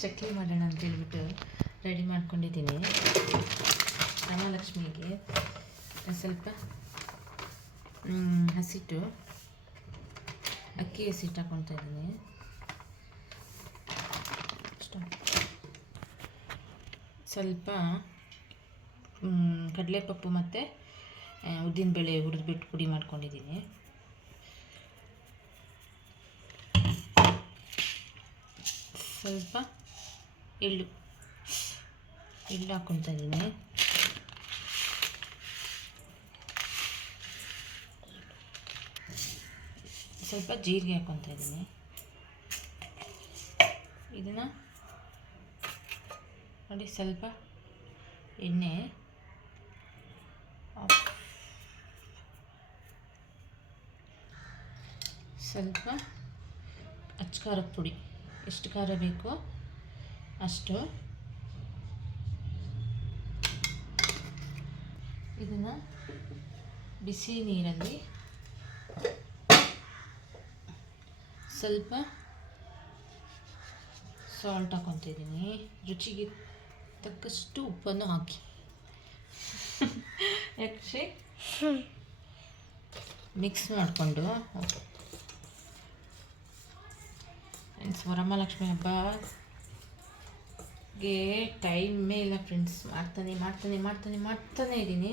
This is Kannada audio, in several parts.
ಚಕ್ಲಿ ಮಾಡೋಣ ಅಂತ ಹೇಳ್ಬಿಟ್ಟು ರೆಡಿ ಮಾಡ್ಕೊಂಡಿದ್ದೀನಿ. ರಾಮಲಕ್ಷ್ಮಿಗೆ ಸ್ವಲ್ಪ ಹಸಿಟ್ಟು ಅಕ್ಕಿ ಹಸಿಟ್ಟು ಹಾಕ್ಕೊಳ್ತಾ ಇದ್ದೀನಿ. ಸ್ವಲ್ಪ ಕಡಲೆಪಪ್ಪು ಮತ್ತು ಉದ್ದಿನಬೇಳೆ ಹುರಿದ್ಬಿಟ್ಟು ಪುಡಿ ಮಾಡ್ಕೊಂಡಿದ್ದೀನಿ. ಸ್ವಲ್ಪ ಎಳ್ಳು ಹಾಕ್ಕೊಳ್ತಾ ಇದ್ದೀನಿ. ಸ್ವಲ್ಪ ಜೀರಿಗೆ ಹಾಕ್ಕೊಳ್ತಾ ಇದ್ದೀನಿ. ಇದನ್ನು ನೋಡಿ, ಸ್ವಲ್ಪ ಎಣ್ಣೆ, ಸ್ವಲ್ಪ ಅಚ್ಚ ಪುಡಿ, ಎಷ್ಟು ಖಾರ ಬೇಕೋ ಅಷ್ಟು. ಇದನ್ನು ಬಿಸಿ ನೀರಲ್ಲಿ ಸ್ವಲ್ಪ ಸಾಲ್ಟ್ ಹಾಕ್ಕೊತಿದ್ದೀನಿ. ರುಚಿಗೆ ತಕ್ಕಷ್ಟು ಉಪ್ಪನ್ನು ಹಾಕಿ ಯಾಕೆ ಮಿಕ್ಸ್ ಮಾಡಿಕೊಂಡು ವರಮಹಾಲಕ್ಷ್ಮಿ ಹಬ್ಬಗೆ ಟೈಮೇ ಇಲ್ಲ ಫ್ರೆಂಡ್ಸ್. ಮಾಡ್ತಾನೆ ಇದ್ದೀನಿ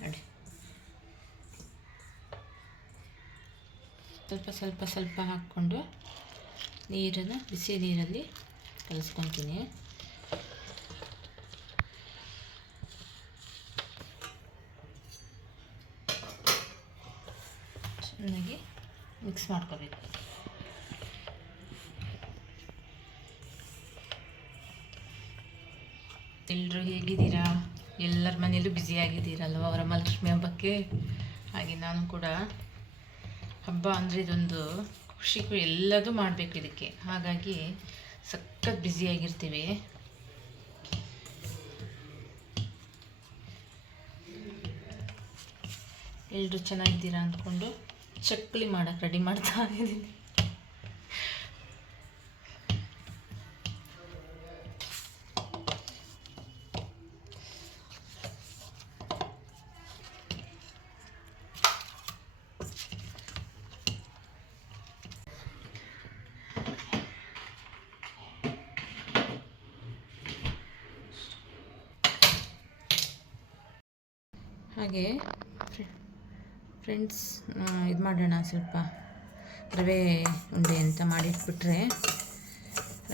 ನೋಡಿ. ಸ್ವಲ್ಪ ಹಾಕ್ಕೊಂಡು ನೀರನ್ನು ಬಿಸಿ ನೀರಲ್ಲಿ ಕಲಿಸ್ಕೊತೀನಿ. ಚೆನ್ನಾಗಿ ಮಿಕ್ಸ್ ಮಾಡ್ಕೋಬೇಕು. ಎಲ್ಲರೂ ಹೇಗಿದ್ದೀರಾ? ಎಲ್ಲರ ಮನೆಯಲ್ಲೂ ಬ್ಯುಸಿಯಾಗಿದ್ದೀರಲ್ವ ವರಮಹಾಲಕ್ಷ್ಮಿ ಹಬ್ಬಕ್ಕೆ. ಹಾಗೆ ನಾನು ಕೂಡ ಹಬ್ಬ ಅಂದರೆ ಇದೊಂದು ಖುಷಿ, ಎಲ್ಲದೂ ಮಾಡಬೇಕು ಇದಕ್ಕೆ. ಹಾಗಾಗಿ ಸಖತ್ ಬ್ಯುಸಿಯಾಗಿರ್ತೀವಿ. ಎಲ್ಲರೂ ಚೆನ್ನಾಗಿದ್ದೀರಾ ಅಂದ್ಕೊಂಡು ಚಕ್ಲಿ ಮಾಡೋಕ್ಕೆ ರೆಡಿ ಮಾಡ್ತಾ ಇದ್ದೀನಿ. ಹಾಗೆ ಫ್ರೆಂಡ್ಸ್, ಇದು ಮಾಡೋಣ, ಸ್ವಲ್ಪ ರವೆ ಉಂಡೆ ಅಂತ ಮಾಡಿಟ್ಬಿಟ್ರೆ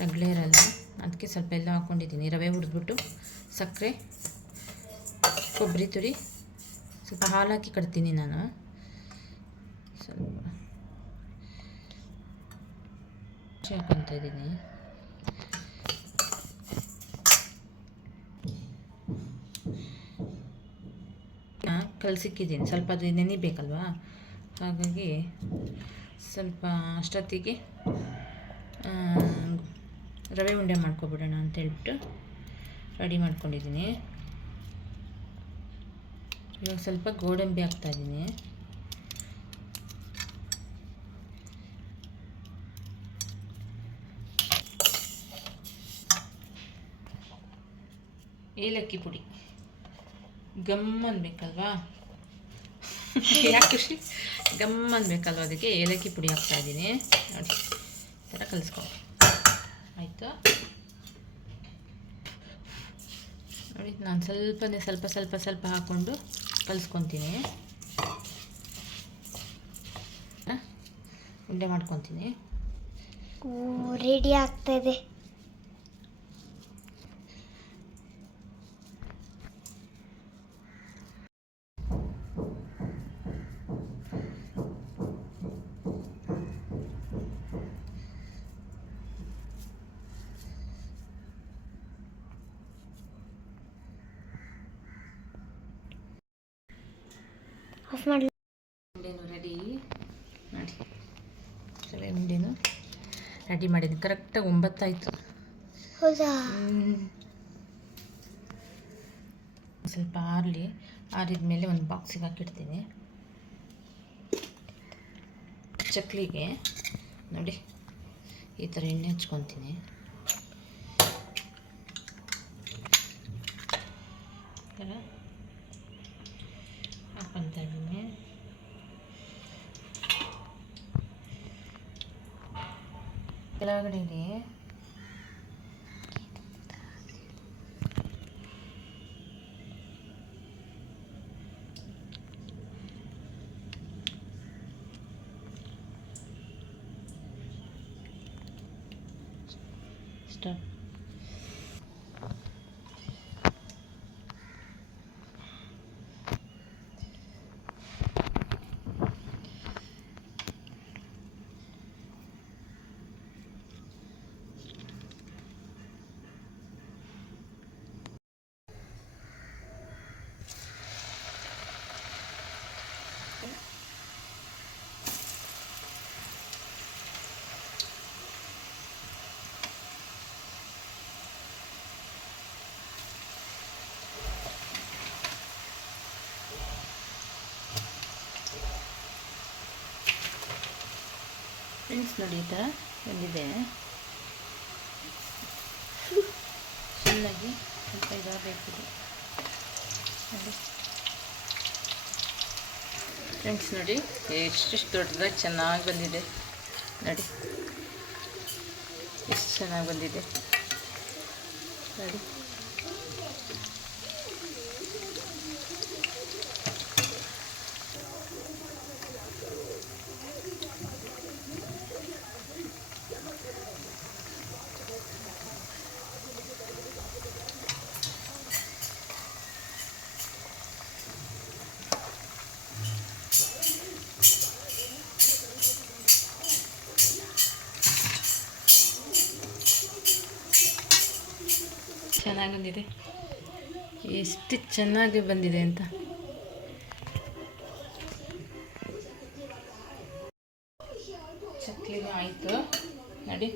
ರಗಳೆ ಇರಲ್ಲ. ಅದಕ್ಕೆ ಸ್ವಲ್ಪ ಎಲ್ಲ ಹಾಕ್ಕೊಂಡಿದ್ದೀನಿ. ರವೆ ಹುರಿದ್ಬಿಟ್ಟು ಸಕ್ಕರೆ, ಕೊಬ್ಬರಿ ತುರಿ, ಸ್ವಲ್ಪ ಹಾಲು ಹಾಕಿ ಕಟ್ತೀನಿ ನಾನು. ಸ್ವಲ್ಪ ಹಾಕ್ಕೊತಾ ಇದ್ದೀನಿ. ಕಲಸಿಕ್ಕಿದ್ದೀನಿ. ಸ್ವಲ್ಪ ಅದು ನೆನಿಬೇಕಲ್ವಾ, ಹಾಗಾಗಿ ಸ್ವಲ್ಪ ಅಷ್ಟೊತ್ತಿಗೆ ರವೆ ಉಂಡೆ ಮಾಡ್ಕೊಬಿಡೋಣ ಅಂತ ಹೇಳ್ಬಿಟ್ಟು ರೆಡಿ ಮಾಡ್ಕೊಂಡಿದ್ದೀನಿ. ಇವಾಗ ಸ್ವಲ್ಪ ಗೋಡಂಬಿ ಹಾಕ್ತಾಯಿದ್ದೀನಿ. ಏಲಕ್ಕಿ ಪುಡಿ ಗಮ್ ಅನ್ಬೇಕಲ್ವಾ, ಯಾಕೆ ಖುಷಿ, ಗಮ್ ಅನ್ಬೇಕಲ್ವ, ಅದಕ್ಕೆ ಏಲಕ್ಕಿ ಪುಡಿ ಹಾಕ್ತಾಯಿದ್ದೀನಿ. ನೋಡಿ, ಈ ಥರ ಕಲಿಸ್ಕೊಂಡು ಆಯಿತು. ನೋಡಿ, ನಾನು ಸ್ವಲ್ಪ ಹಾಕ್ಕೊಂಡು ಕಲಿಸ್ಕೊತೀನಿ. ಉಂಡೆ ಮಾಡ್ಕೊತೀನಿ. ರೆಡಿ ಆಗ್ತಾಯಿದೆ. ಉಂಡೆನೂ ರೆಡಿ ಮಾಡಿ, ರವೆ ಉಂಡೆನೂ ರೆಡಿ ಮಾಡಿದ್ದೀನಿ. ಕರೆಕ್ಟಾಗಿ 9 ಆಯಿತು. ಹೌದಾ? ಸ್ವಲ್ಪ ಆರಿದ ಮೇಲೆ ಒಂದು ಬಾಕ್ಸಿಗೆ ಹಾಕಿಡ್ತೀನಿ. ಚಕ್ಲಿಗೆ ನೋಡಿ ಈ ಥರ ಎಣ್ಣೆ ಹಚ್ಕೊತೀನಿ. ಥರ ಹಾಕ್ಕೊತಾ ಇದ್ದೀನಿ. ಕೆಳಗಡೆ ಸ್ಟಾರ್ಟ್. ಫ್ರೆಂಡ್ಸ್ ನೋಡಿ, ಈ ಥರ ಬಂದಿದೆ. ಚೆನ್ನಾಗಿ ಸ್ವಲ್ಪ ಇದಾಗಬೇಕಿದೆ ನೋಡಿ ಫ್ರೆಂಡ್ಸ್. ನೋಡಿ ಎಷ್ಟೆಷ್ಟು ದೊಡ್ಡದಾಗಿ ಚೆನ್ನಾಗಿ ಬಂದಿದೆ ನೋಡಿ, ಎಷ್ಟು ಚೆನ್ನಾಗಿ ಬಂದಿದೆ ನೋಡಿ. ಚೆನ್ನಾಗಿ ಬಂದಿದೆ, ಎಷ್ಟು ಚೆನ್ನಾಗಿ ಬಂದಿದೆ ಅಂತ. ಚಕ್ಲಿನೂ ಆಯಿತು ನೋಡಿ.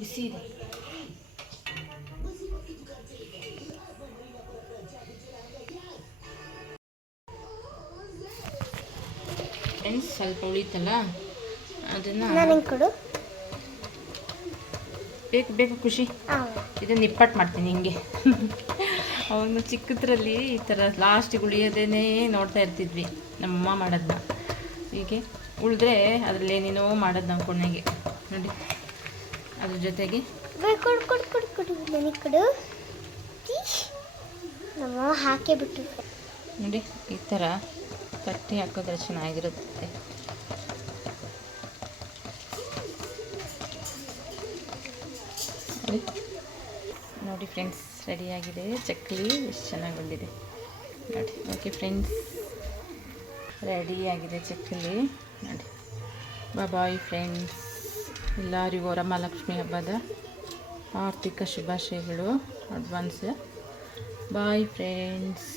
ಬಿಸಿ ಇದೆ. ಫ್ರೆಂಡ್ಸ್ ಸ್ವಲ್ಪ ಉಳಿತಲ್ಲ, ಅದನ್ನು ಕೊಡು. ಬೇಕು ಖುಷಿ. ಇದನ್ನು ನಿಪ್ಪಟ್ಟು ಮಾಡ್ತೀನಿ ಹಿಂಗೆ. ಅವನು ಚಿಕ್ಕದ್ರಲ್ಲಿ ಈ ಥರ ಲಾಸ್ಟಿಗೆ ಉಳಿಯೋದೇ ನೋಡ್ತಾ ಇರ್ತಿದ್ವಿ ನಮ್ಮಮ್ಮ ಮಾಡೋದನ್ನ. ಹೀಗೆ ಉಳಿದ್ರೆ ಅದರಲ್ಲಿ ಏನೇನೋ ಮಾಡೋದು ನಾವು ಕೊನೆಗೆ ನೋಡಿ. ಅದ್ರ ಜೊತೆಗೆ ಹಾಕೇ ಬಿಟ್ಟು ನೋಡಿ ಈ ಥರ ತಟ್ಟಿ ಹಾಕಿದ್ರೆ ಚೆನ್ನಾಗಿರುತ್ತೆ. ನೋಡಿ ಫ್ರೆಂಡ್ಸ್, ರೆಡಿಯಾಗಿದೆ ಚಕ್ಲಿ. ಎಷ್ಟು ಚೆನ್ನಾಗಿ ಬಂದಿದೆ ನೋಡಿ. ಓಕೆ ಫ್ರೆಂಡ್ಸ್, ರೆಡಿಯಾಗಿದೆ ಚಕ್ಲಿ ನೋಡಿ. ಬಾಯ್ ಫ್ರೆಂಡ್ಸ್, ಎಲ್ಲರಿಗೂ ವರಮಹಾಲಕ್ಷ್ಮಿ ಹಬ್ಬದ ಆರ್ಥಿಕ ಶುಭಾಶಯಗಳು ಅಡ್ವಾನ್ಸ್. Bye friends.